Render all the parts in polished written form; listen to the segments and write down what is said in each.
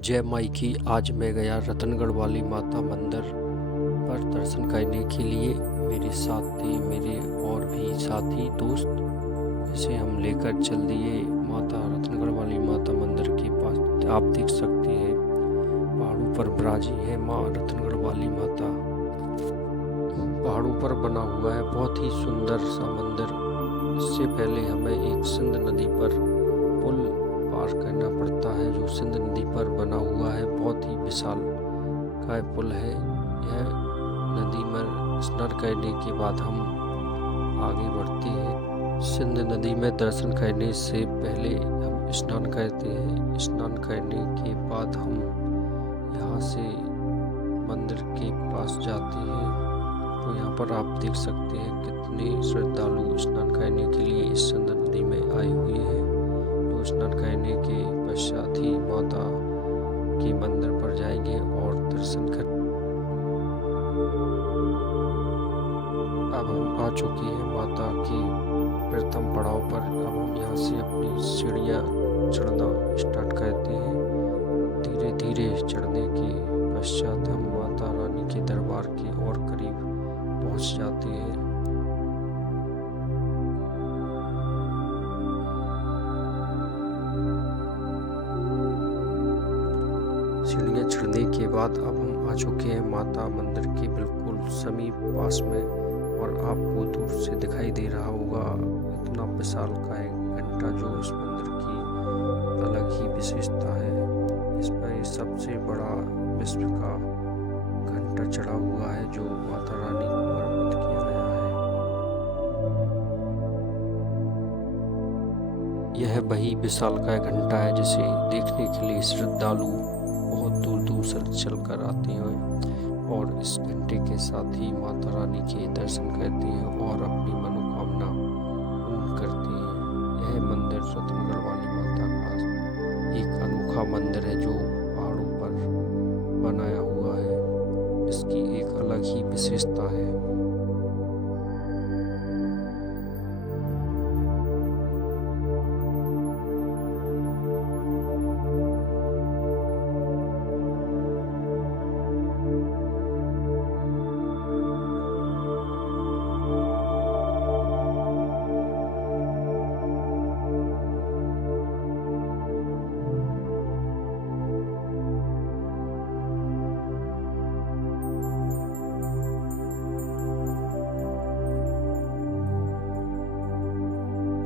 जय माई की। आज मैं गया रतनगढ़ वाली माता मंदिर पर दर्शन करने के लिए। मेरे साथ थे मेरे और भी साथी दोस्त, जिसे हम लेकर चल दिए माता रतनगढ़ वाली माता मंदिर के पास। आप देख सकते हैं पहाड़ों पर विराजी है माँ रतनगढ़ वाली माता। पहाड़ों पर बना हुआ है बहुत ही सुंदर सा मंदिर। इससे पहले हमें एक सिंध नदी पर पुल पार करना पड़ता है, जो सिंध नदी पर बना हुआ है। बहुत ही विशाल काय पुल है। यह नदी में स्नान करने के बाद हम आगे बढ़ते हैं। सिंध नदी में दर्शन करने से पहले हम स्नान करते हैं। स्नान करने के बाद हम यहाँ से मंदिर के पास जाते हैं। तो यहाँ पर आप देख सकते हैं कितने श्रद्धालु स्नान करने के लिए इस सिंध नदी में आए हुए हैं। तो स्नान करने के पश्चात ही माता के मंदिर पर जाएंगे और दर्शन कर। अब हम आ चुके हैं माता के प्रथम पड़ाव पर। अब हम यहाँ से अपनी सीढ़ियाँ चढ़ना स्टार्ट करते हैं। धीरे धीरे चढ़ने के पश्चात हम माता रानी के दरबार के और करीब पहुँच जाते हैं। सीढ़ियाँ चढ़ने के बाद अब हम आ चुके हैं माता मंदिर के बिल्कुल समीप पास में, और आपको दूर से दिखाई दे रहा होगा इतना विशाल का एक घंटा, जो इस मंदिर की अलग ही विशेषता है। इस पर सबसे बड़ा विश्व का घंटा चढ़ा हुआ है, जो माता रानी को अर्पित किया गया है। यह वही विशाल का घंटा है जिसे देखने के लिए श्रद्धालु बहुत दूर दूर से चलकर आते हैं, और इस घंटे के साथ ही माता रानी के दर्शन करते हैं और अपनी मनोकामना पूर्ण करते हैं। यह मंदिर रतनगढ़ वाली माता का एक अनोखा मंदिर है, जो पहाड़ों पर बनाया हुआ है। इसकी एक अलग ही विशेषता है।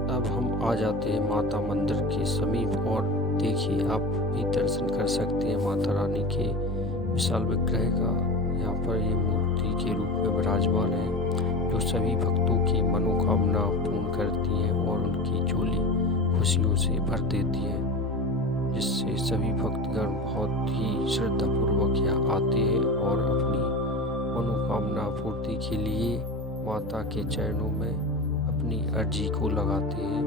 अब हम आ जाते हैं माता मंदिर के समीप, और देखिए आप भी दर्शन कर सकते हैं माता रानी के विशाल विग्रह का। यहाँ पर ये मूर्ति के रूप में विराजमान है, जो सभी भक्तों की मनोकामना पूर्ण करती है और उनकी झोली खुशियों से भर देती है, जिससे सभी भक्तगण बहुत ही श्रद्धापूर्वक यहाँ आते हैं और अपनी मनोकामना पूर्ति के लिए माता के चरणों में अपनी अर्जी को लगाते हैं।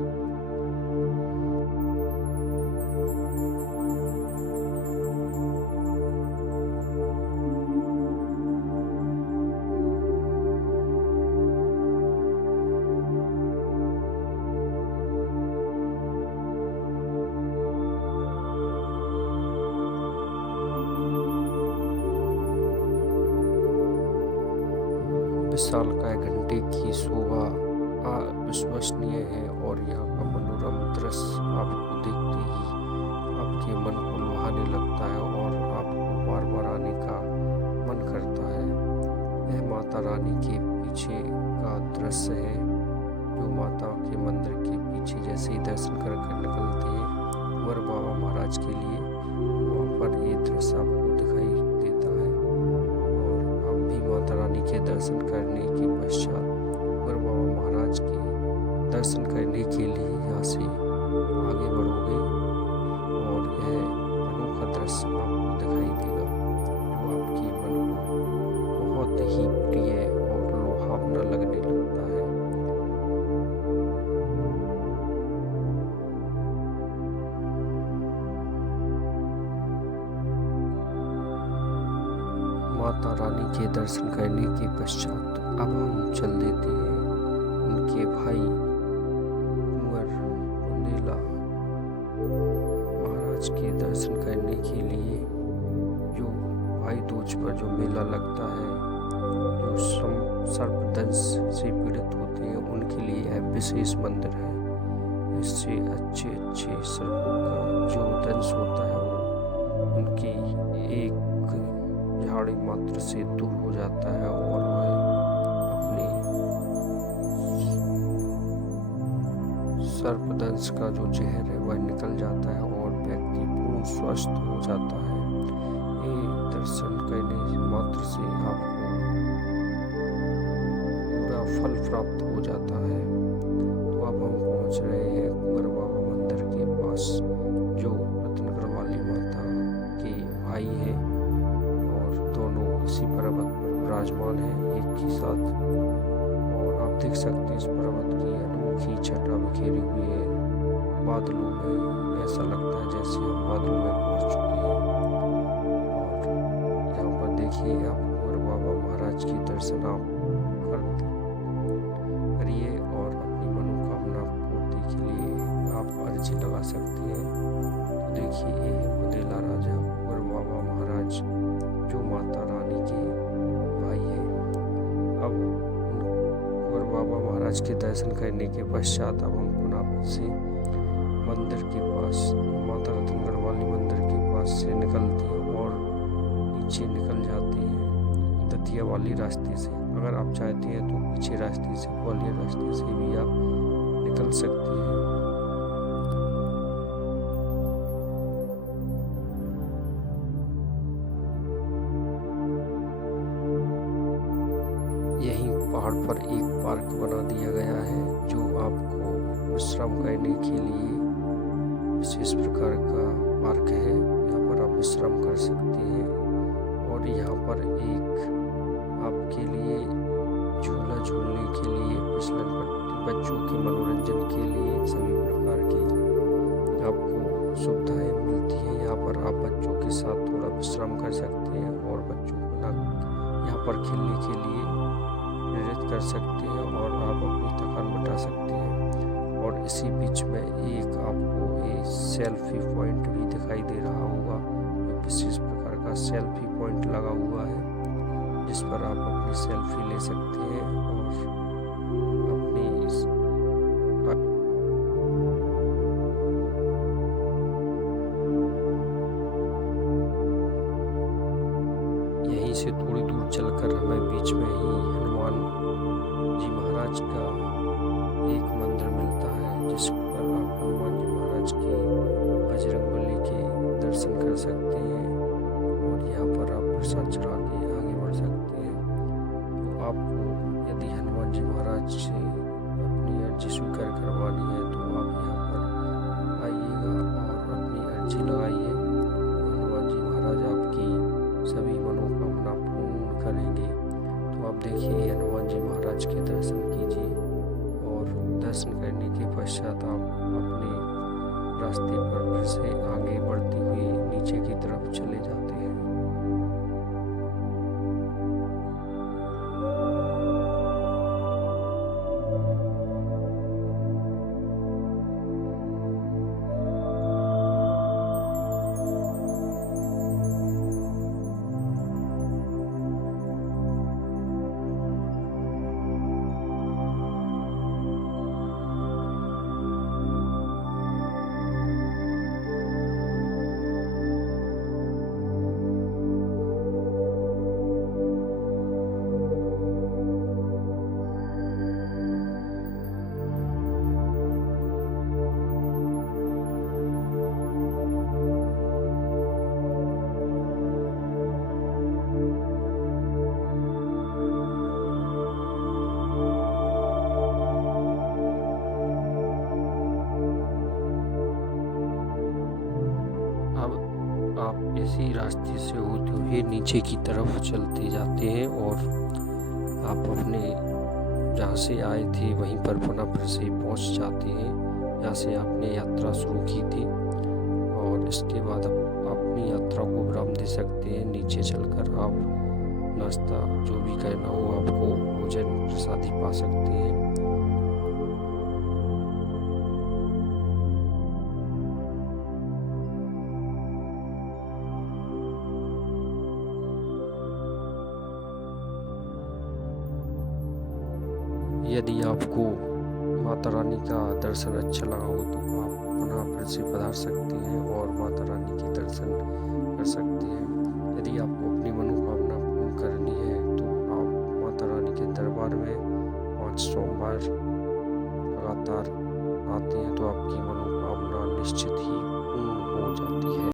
विशाल काय घंटे की शोभा अविश्वसनीय है, और यहाँ का मनोरम दृश्य आपको देखते ही आपके मन को लुभाने लगता है और आपको बार बार आने का मन करता है। यह माता रानी के पीछे का दृश्य है, जो माता के मंदिर के पीछे जैसे ही दर्शन कर निकलते हैं कुंवर बाबा महाराज के लिए, वहाँ पर ये दृश्य आपको दिखाई देता है। और आप भी माता रानी के दर्शन करने के पश्चात कुंवर बाबा महाराज के दर्शन करने के लिए यहाँ से आगे बढ़ोगे, और यह अनोखा दृश्य आपको दिखाई देगा, जो आपके मन को बहुत ही प्रिय और लुभावना लगने लगता है। माता रानी के दर्शन करने के पश्चात अब हम चल देते हैं उनके भाई कुंवर बुंदेला महाराज के दर्शन करने के लिए। पर जो मेला लगता है, जो सर्पदंश से पीड़ित होते हैं उनके लिए यह विशेष मंदिर है। इससे अच्छे सर्पों का जो दंश होता है वो उनकी एक झाड़ी मात्र से दूर हो जाता है और वह अपने सर्पदंश का जो जहर है वह निकल जाता है और व्यक्ति पूर्ण स्वस्थ हो जाता है। ये दर्शन करने मात्र से आपको पूरा फल प्राप्त हो जाता है। तो अब हम पहुंच रहे हैं कुंवर बाबा मंदिर के पास, जो रतनगढ़ वाली माता के भाई हैं और दोनों इसी पर्वत पर विराजमान हैं एक ही साथ। और आप देख सकते हैं इस पर्वत की अनोखी छटा बिखेरी हुई है बादलों में। ऐसा लगता है जैसे हम बादलों में पहुंच चुके हैं। और यहाँ पर देखिए आप कुंवर बाबा महाराज की दर्शन आप करिए और अपनी मनोकामना पूर्ति के लिए आप अर्जी लगा सकते हैं। तो देखिए ये है बुंदेला राजा कुंवर बाबा महाराज, जो माता रानी के भाई हैं। अब कुंवर बाबा महाराज के दर्शन करने के पश्चात अब हम पुनः फिर से मंदिर के पास, माता रतनगढ़ वाली मंदिर के पास से निकलते हैं और नीचे निकल जाते हैं दतिया वाली रास्ते से। अगर आप चाहते हैं तो पीछे रास्ते से, ग्वालियर रास्ते से भी आप निकल सकते हैं। यहीं पहाड़ पर एक पार्क बना दिया गया है, जो आपको विश्राम करने के लिए विशेष प्रकार का पार्क है। यहाँ पर आप विश्राम कर सकते हैं और यहाँ पर एक आपके लिए झूला झूलने के लिए, फिसलन पट्टी, बच्चों के मनोरंजन के लिए सभी प्रकार की आपको सुविधाएं मिलती हैं। यहाँ पर आप बच्चों के साथ थोड़ा विश्राम कर सकते हैं और बच्चों को यहाँ पर खेलने के लिए प्रेरित कर सकते हैं और आप अपनी थकान मिटा सकते हैं। और इसी बीच में एक आपको ये सेल्फी पॉइंट भी दिखाई दे रहा होगा, जो विशेष प्रकार का सेल्फी पॉइंट लगा हुआ है, जिस पर आप अपनी सेल्फी ले सकते हैं और अपनी यहीं से थोड़ी दूर चलकर हमें बीच में ही हनुमान जी महाराज का एक मंदिर मिलता है, जिस पर आप हनुमान जी महाराज के बजरंगबली के दर्शन कर सकते हैं और यहाँ पर आप प्रसाद चढ़ा के आगे बढ़ सकते हैं। तो आपको यदि हनुमान जी महाराज से अपनी अर्जी स्वीकार करवानी है तो आप यहाँ पर आइएगा और अपनी अर्जी लगाइए। हनुमान जी महाराज आपकी सभी मनोकामना पूर्ण करेंगे। तो आप देखिए हनुमान जी महाराज के दर्शन कीजिए और दर्शन करने के पश्चात आप अपने रास्ते पर फिर से आगे बढ़ती हुई नीचे की तरफ चले जाते हैं। आप इसी रास्ते से होते हुए नीचे की तरफ चलते जाते हैं और आप अपने जहाँ से आए थे वहीं पर पुनः फिर से पहुँच जाते हैं जहाँ से आपने यात्रा शुरू की थी। और इसके बाद आप अपनी यात्रा को विराम दे सकते हैं। नीचे चलकर आप नाश्ता जो भी करना हो आपको भोजन प्रसादी पा सकते हैं। यदि आपको माता रानी का दर्शन अच्छा लगा हो तो आप पुनः फिर से पधार सकते हैं और माता रानी के दर्शन कर सकते हैं। यदि आपको अपनी मनोकामना पूर्ण करनी है तो आप माता रानी के दरबार में 5 सोमवार लगातार आते हैं तो आपकी मनोकामना निश्चित ही पूर्ण हो जाती है।